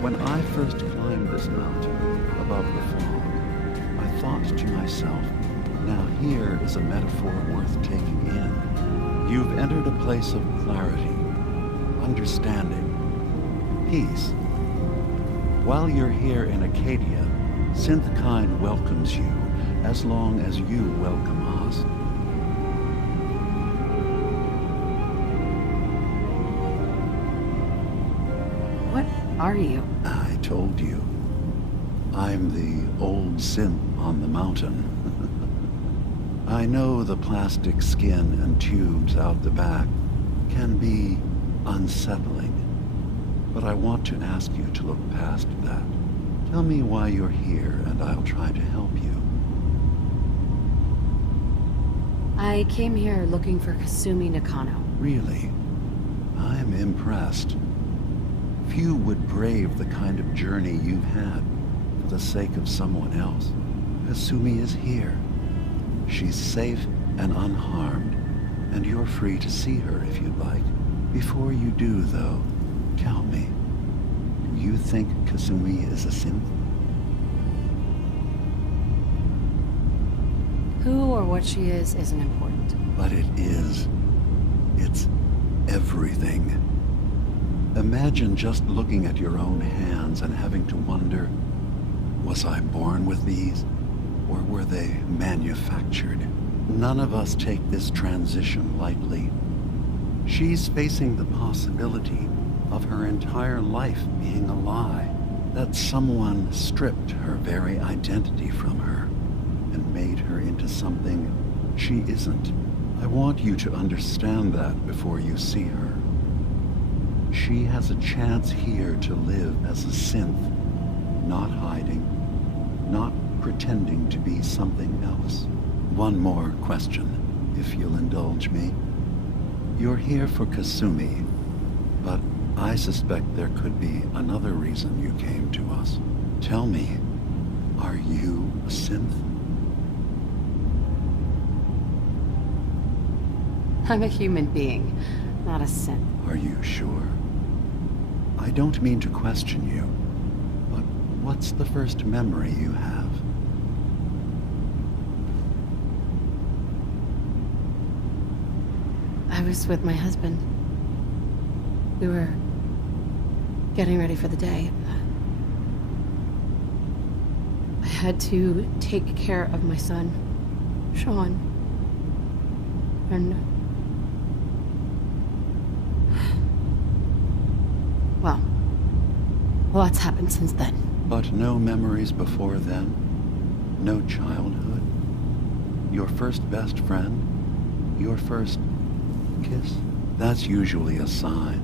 When I first climbed this mountain above the fog, I thought to myself, now here is a metaphor worth taking in. You've entered a place of clarity, understanding, peace. While you're here in Acadia, Synthkind welcomes you as long as you welcome us. What are you? I told you. I'm the old synth on the mountain. I know the plastic skin and tubes out the back can be unsettling, but I want to ask you to look past that. Tell me why you're here, and I'll try to help you. I came here looking for Kasumi Nakano. Really? I'm impressed. Few would brave the kind of journey you've had for the sake of someone else. Kasumi is here. She's safe and unharmed, and you're free to see her if you'd like. Before you do, though, tell me, do you think Kasumi is a synth? Who or what she is isn't important. But it is. It's everything. Imagine just looking at your own hands and having to wonder, was I born with these? Or were they manufactured? None of us take this transition lightly. She's facing the possibility of her entire life being a lie, that someone stripped her very identity from her and made her into something she isn't. I want you to understand that before you see her. She has a chance here to live as a synth, not hiding, not pretending to be something else. One more question, if you'll indulge me. You're here for Kasumi, but I suspect there could be another reason you came to us. Tell me, are you a synth? I'm a human being, not a synth. Are you sure? I don't mean to question you, but what's the first memory you have? I was with my husband. We were getting ready for the day. I had to take care of my son, Sean. And... well, lots happened since then. But no memories before then? No childhood? Your first best friend? Your first kiss? That's usually a sign.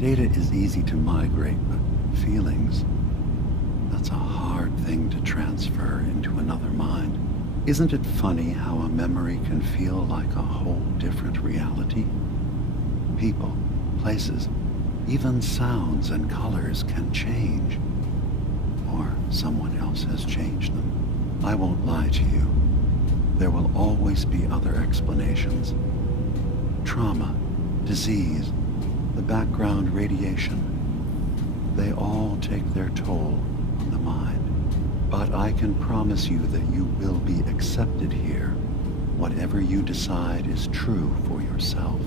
Data is easy to migrate, but feelings, that's a hard thing to transfer into another mind. Isn't it funny how a memory can feel like a whole different reality? People, places, even sounds and colors can change. Or someone else has changed them. I won't lie to you. There will always be other explanations. Trauma, disease, the background radiation. They all take their toll on the mind. But I can promise you that you will be accepted here. Whatever you decide is true for yourself.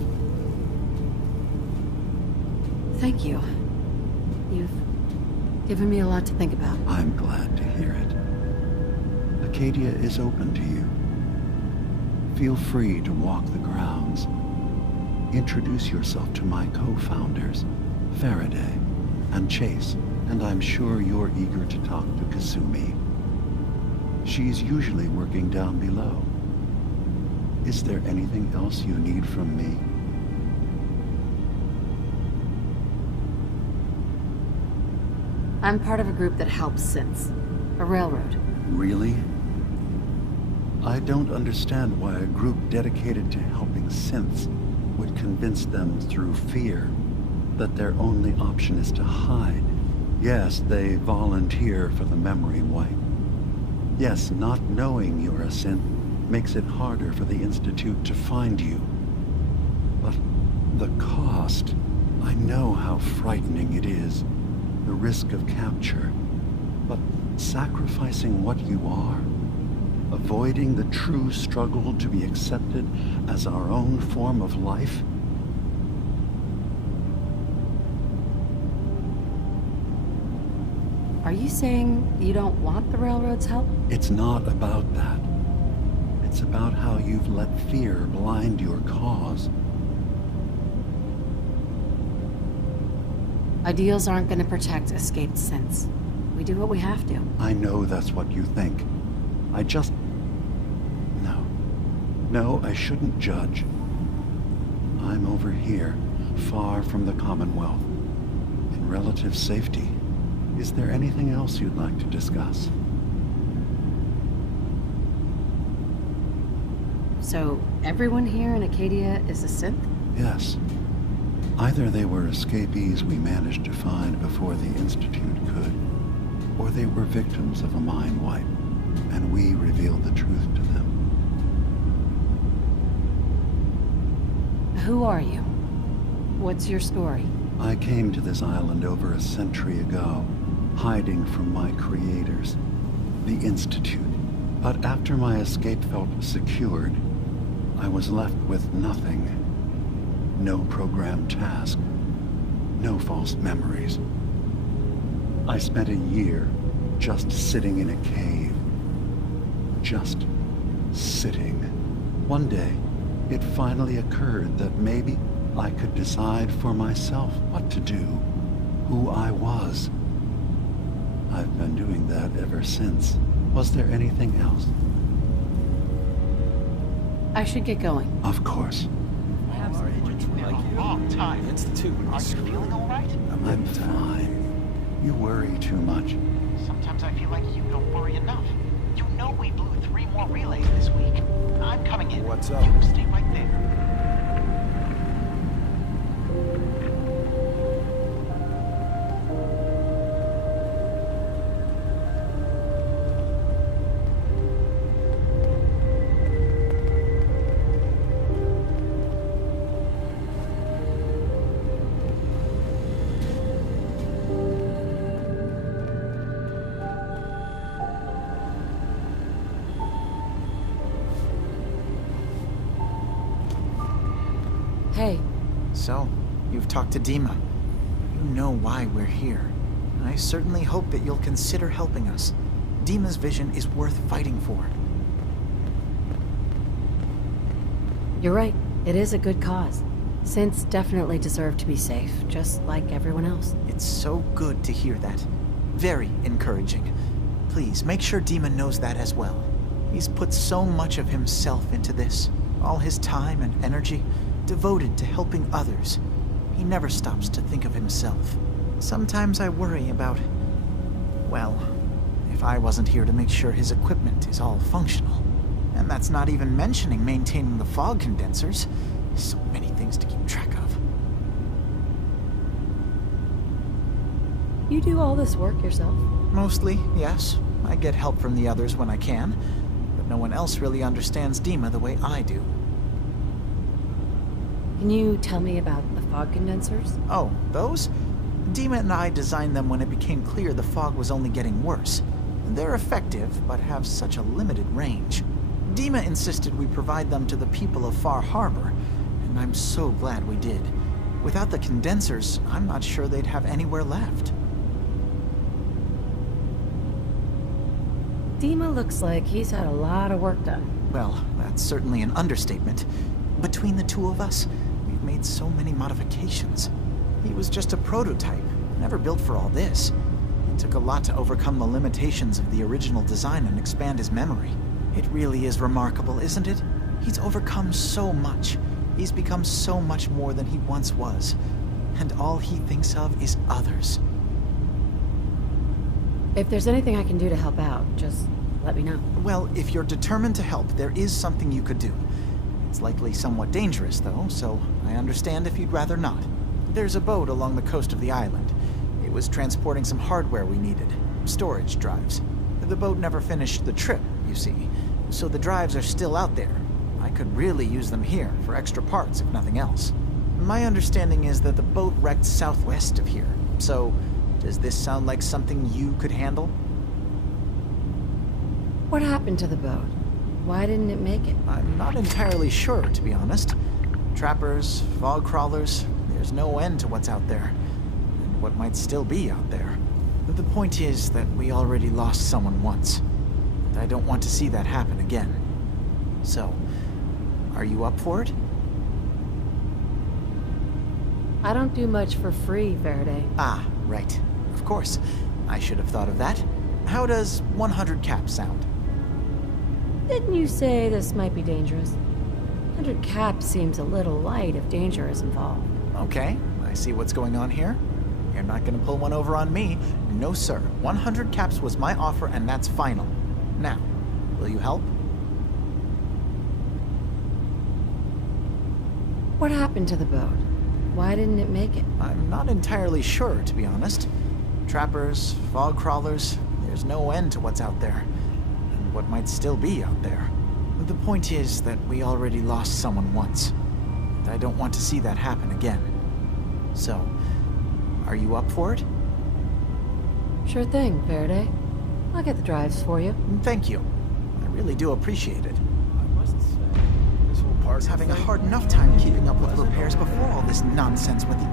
Thank you. You've given me a lot to think about. I'm glad to hear it. Acadia is open to you. Feel free to walk the grounds. Introduce yourself to my co-founders, Faraday and Chase, and I'm sure you're eager to talk to Kasumi. She's usually working down below. Is there anything else you need from me? I'm part of a group that helps synths. A railroad. Really? I don't understand why a group dedicated to helping synths would convince them through fear that their only option is to hide. Yes, they volunteer for the memory wipe. Yes, not knowing you're a synth makes it harder for the Institute to find you. But the cost, I know how frightening it is. the risk of capture, but sacrificing what you are, avoiding the true struggle to be accepted as our own form of life? Are you saying you don't want the Railroad's help? It's not about that. It's about how you've let fear blind your cause. Ideals aren't going to protect escaped sins. We do what we have to. I know that's what you think. I just... No. No, I shouldn't judge. I'm over here, far from the Commonwealth, in relative safety. Is there anything else you'd like to discuss? So, everyone here in Acadia is a synth? Yes. Either they were escapees we managed to find before the Institute could, or they were victims of a mind wipe, and we revealed the truth to them. Who are you? What's your story? I came to this island over a century ago, hiding from my creators, the Institute. But after my escape felt secured, I was left with nothing. No programmed task. No false memories. I spent a year just sitting in a cave. Just sitting. One day, it finally occurred that maybe I could decide for myself what to do, who I was. I've been doing that ever since. Was there anything else? I should get going. Of course. Long time. Institute. Are you feeling all right? I'm fine. You worry too much. Sometimes I feel like you don't worry enough. You know we blew 3 more relays this week. I'm coming in. What's up? You stay right there. Hey, So, you've talked to Dima. You know why we're here. I certainly hope that you'll consider helping us. Dima's vision is worth fighting for. you're right. It is a good cause. Synths definitely deserve to be safe, just like everyone else. It's so good to hear that. Very encouraging. Please, make sure Dima knows that as well. He's put so much of himself into this. All his time and energy devoted to helping others. He never stops to think of himself. Sometimes I worry about... well, if I wasn't here to make sure his equipment is all functional. And that's not even mentioning maintaining the fog condensers. So many things to keep track of. You do all this work yourself? Mostly, yes. I get help from the others when I can. But no one else really understands Dima the way I do. Can you tell me about the fog condensers? Oh, those? Dima and I designed them when it became clear the fog was only getting worse. They're effective, but have such a limited range. Dima insisted we provide them to the people of Far Harbor, and I'm so glad we did. Without the condensers, I'm not sure they'd have anywhere left. Dima looks like he's had a lot of work done. Well, that's certainly an understatement. Between the two of us, we've made so many modifications. He was just a prototype, never built for all this. It took a lot to overcome the limitations of the original design and expand his memory. It really is remarkable, isn't it? He's overcome so much. He's become so much more than he once was. And all he thinks of is others. If there's anything I can do to help out, just let me know. Well, if you're determined to help, there is something you could do. It's likely somewhat dangerous, though, so I understand if you'd rather not. There's a boat along the coast of the island. It was transporting some hardware we needed. Storage drives. The boat never finished the trip, you see, so the drives are still out there. I could really use them here for extra parts, if nothing else. My understanding is that the boat wrecked southwest of here, so Does this sound like something you could handle? What happened to the boat? Why didn't it make it? I'm not entirely sure, to be honest. Trappers, fog crawlers, there's no end to what's out there. And what might still be out there. But the point is that we already lost someone once. And I don't want to see that happen again. So, are you up for it? I don't do much for free, Verde. Ah, right. Of course. I should have thought of that. How does 100 caps sound? Didn't you say this might be dangerous? 100 caps seems a little light if danger is involved. Okay, I see what's going on here. You're not gonna pull one over on me. No, sir. 100 caps was my offer, and that's final. Now, will you help? What happened to the boat? Why didn't it make it? I'm not entirely sure, to be honest. Trappers, fog crawlers, there's no end to what's out there. And what might still be out there. The point is that we already lost someone once. And I don't want to see that happen again. So, are you up for it? Sure thing, Verde. I'll get the drives for you. Thank you. I really do appreciate it. I must say, this whole I was having a hard enough time keeping up with repairs before all this nonsense with the